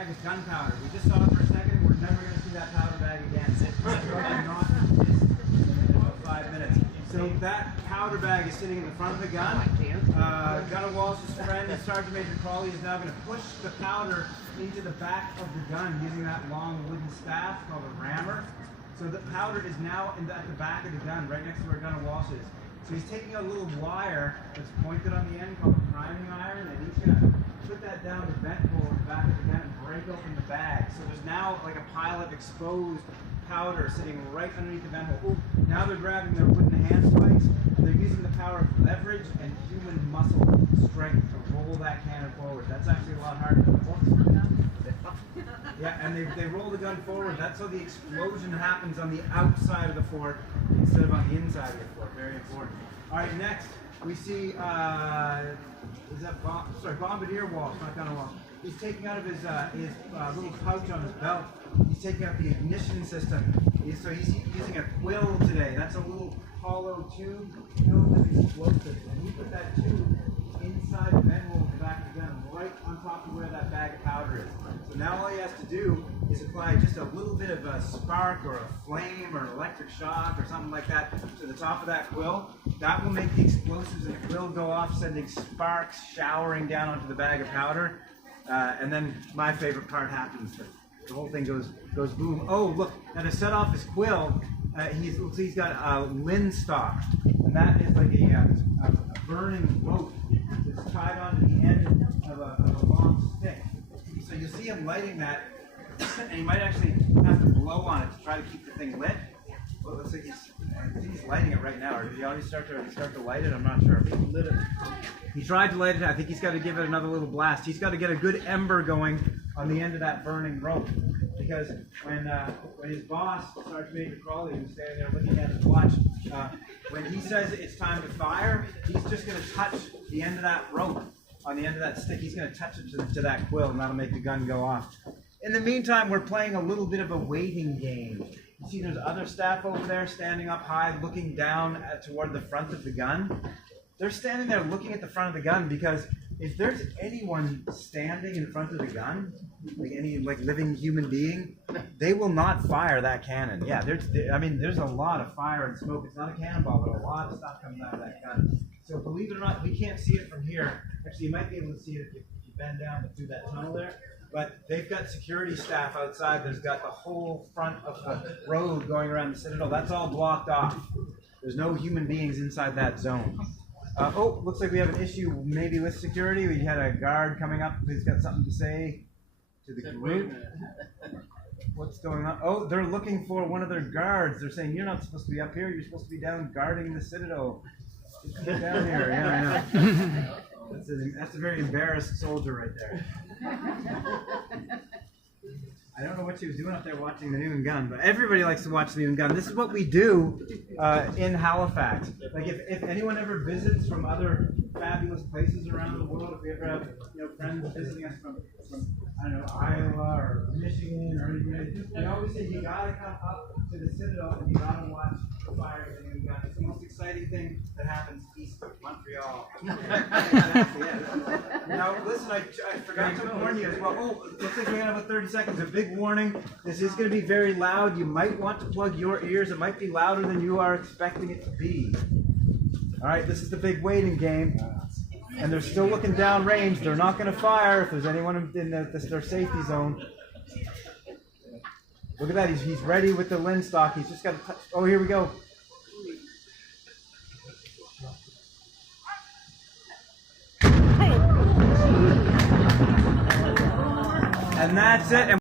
bag of gunpowder. We just saw it for a second. We're never going to see that powder bag again. It's probably not exist in about 5 minutes. So that powder bag is sitting in the front of the gun. Gunner Walsh's friend, Sergeant Major Crawley, is now going to push the powder into the back of the gun using that long wooden staff called a rammer. So the powder is now at the back of the gun, right next to where Gunner Walsh is. So he's taking a little wire that's pointed on the end called a priming iron, and he's going to put that down the vent hole in the back of the gun and break open the bag. So there's now like a pile of exposed powder sitting right underneath the vent hole. Ooh, now they're grabbing their wooden hand spikes, and they're using the power of leverage and human muscle strength to roll that cannon forward. That's actually a lot harder than the books for now. Yeah, and they roll the gun forward. That's how the explosion happens on the outside of the fort instead of on the inside of the fort. Very important. All right, next we see is that Bombardier Walsh, not Gunner Walsh. He's taking out of his little pouch on his belt. He's taking out the ignition system. So he's using a quill today. That's a little hollow tube filled with explosives, and he put that tube inside the vent hole in the back of the gun, right on top of where that bag of powder is. So now all he has to do is apply just a little bit of a spark or a flame or an electric shock or something like that to the top of that quill. That will make the explosives in the quill go off, sending sparks showering down onto the bag of powder. And then my favorite part happens. The whole thing goes boom. Oh, look, now to set off his quill, he's got a linstock, and that is like a burning rope that's tied onto the end of a long stick. So you'll see him lighting that, and he might actually have to blow on it to try to keep the thing lit. Well, it looks like he's lighting it right now. Or did he already start to light it? I'm not sure. He lit it. He tried to light it. I think he's got to give it another little blast. He's got to get a good ember going on the end of that burning rope, because when his boss, Sergeant Major Crawley, who's standing there looking at his watch, when he says it's time to fire, he's just going to touch the end of that rope on the end of that stick. He's going to touch it to that quill, and that'll make the gun go off. In the meantime, we're playing a little bit of a waiting game. You see there's other staff over there standing up high, looking down toward the front of the gun. They're standing there looking at the front of the gun because if there's anyone standing in front of the gun, like any living human being, they will not fire that cannon. Yeah, there's a lot of fire and smoke. It's not a cannonball, but a lot of stuff comes out of that gun. So believe it or not, we can't see it from here. Actually, you might be able to see it if you bend down through that tunnel there. But they've got security staff outside. There's got the whole front of the road going around the Citadel. That's all blocked off. There's no human beings inside that zone. Oh, looks like we have an issue maybe with security. We had a guard coming up who's got something to say to the group. What's going on? Oh, they're looking for one of their guards. They're saying, you're not supposed to be up here. You're supposed to be down guarding the Citadel. Get down here. Yeah, I know. That's a very embarrassed soldier right there. I don't know what she was doing up there watching the noon gun, but everybody likes to watch the noon gun. This is what we do in Halifax. Like if anyone ever visits from other fabulous places around the world, if we ever have friends visiting us from I don't know, Iowa or Michigan or anything, they always say you gotta come up to the Citadel and you gotta watch the fire of the noon gun. It's the most exciting thing that happens east of Montreal. Exactly, yeah. Now listen, I forgot to warn you as well. Oh, looks like we have about 30 seconds. A big warning. This is going to be very loud. You might want to plug your ears. It might be louder than you are expecting it to be. All right, this is the big waiting game. And they're still looking down range. They're not going to fire if there's anyone in their safety zone. Look at that. He's ready with the linstock. He's just got to touch. Oh, here we go. And that's it.